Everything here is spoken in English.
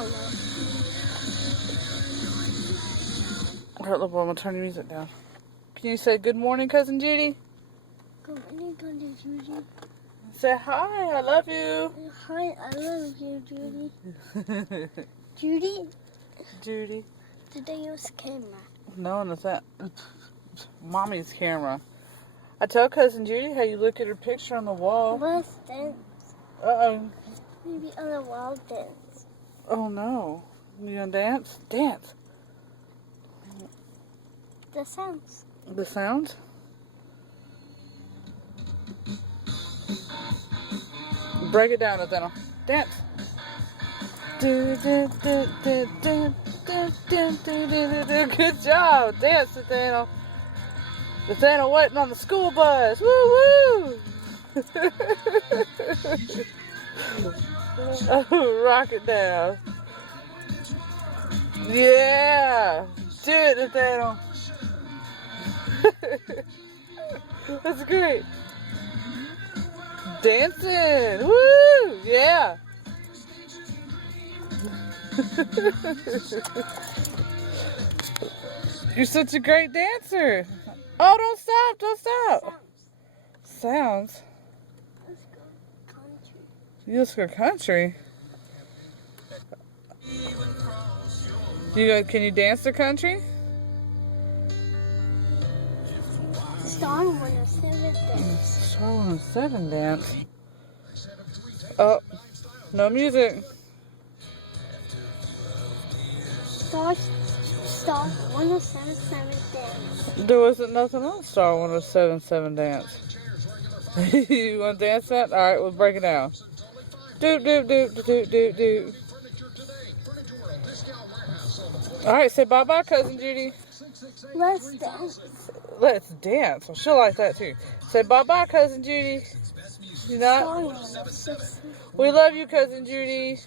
Hello. Alright, little boy, I'm going to turn your music down. Can you say good morning, Cousin Judy? Good morning, Cousin Judy. Say hi, I love you. Hi, I love you, Judy. Judy? Judy. Did they use camera? No, it's that Mommy's camera. I tell Cousin Judy how you look at her picture on the wall. Let's dance. Uh-oh. Maybe on the wall dance. Oh, no. You gonna dance? Dance. The sounds. The sounds? Break it down, Nathaniel. Dance. Good job. Dance, Nathaniel. Nathaniel waiting on the school bus. Woo woo. Oh, rock it down. Yeah. Do it, Nathaniel. That's great. Dancing. Woo. Yeah. You're such a great dancer. Oh, don't stop. Don't stop. Sounds. Let's go country. Let's go country. Can you dance the country? Star 107 dance. Star 107 dance. Oh, no music. Star 107 dance. There wasn't nothing on Star 107 dance. You want to dance that? All right, we'll break it down. Doop, doop, doop, doop, doop, doop. All right, say bye-bye, Cousin Judy. Let's dance. Let's dance. Well, she'll like that, too. Say bye-bye, Cousin Judy. You not? Star 107. We love you, Cousin Judy.